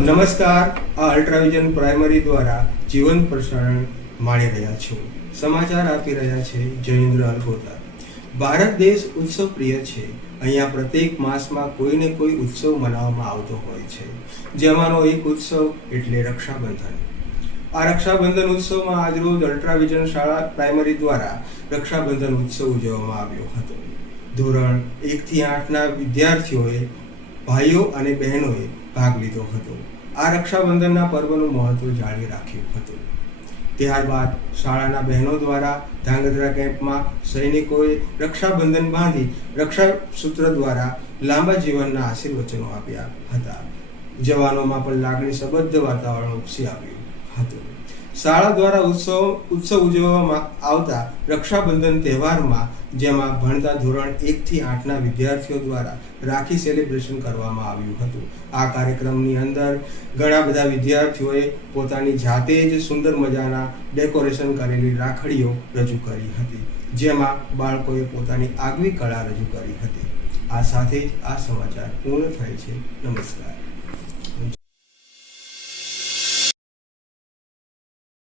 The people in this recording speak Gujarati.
નમસ્કાર, આ અલ્ટ્રાવિઝન પ્રાઇમરી દ્વારા જીવંત પ્રસારણ માણી રહ્યા છો. સમાચાર આપી રહ્યા છે જયેન્દ્ર અલ્ગોતા. ભારત દેશ ઉત્સવ પ્રિય છે. અહીંયા પ્રત્યેક માસમાં કોઈને કોઈ ઉત્સવ મનાવવામાં આવતો હોય છે. જેમાંનો એક ઉત્સવ એટલે રક્ષાબંધન. આ રક્ષાબંધન ઉત્સવમાં આજરોજ અલ્ટ્રાવિઝન શાળા પ્રાઇમરી દ્વારા રક્ષાબંધન ઉત્સવ ઉજવવામાં આવ્યો હતો. ધોરણ 1 થી 8ના વિદ્યાર્થીઓએ, ભાઈઓ અને બહેનોએ ભાગ લીધો હતો. આ રક્ષાબંધનના પર્વનું મહત્વ જાળવી રાખ્યું હતું. ત્યારબાદ શાળાના બહેનો દ્વારા ધાંગધ્રા કેમ્પમાં સૈનિકોએ રક્ષાબંધન બાંધી રક્ષાસૂત્ર દ્વારા લાંબા જીવનના આશીર્વચનો આપ્યા હતા. જવાનોમાં પણ લાગણીસબદ્ધ વાતાવરણ ઉપસી આવ્યું હતું. શાળા દ્વારા ઉત્સવ ઉજવવામાં આવતા રક્ષાબંધન તહેવારમાં, જેમાં ભણતા ધોરણ 1 થી 8ના વિદ્યાર્થીઓ દ્વારા રાખી સેલિબ્રેશન કરવામાં આવ્યું હતું. આ કાર્યક્રમની અંદર ઘણા બધા વિદ્યાર્થીઓએ પોતાની જાતે જ સુંદર મજાના ડેકોરેશન કરેલી રાખડીઓ રજૂ કરી હતી, જેમાં બાળકોએ પોતાની આગવી કળા રજૂ કરી હતી. આ સાથે જ આ સમાચાર પૂર્ણ થાય છે. નમસ્કાર.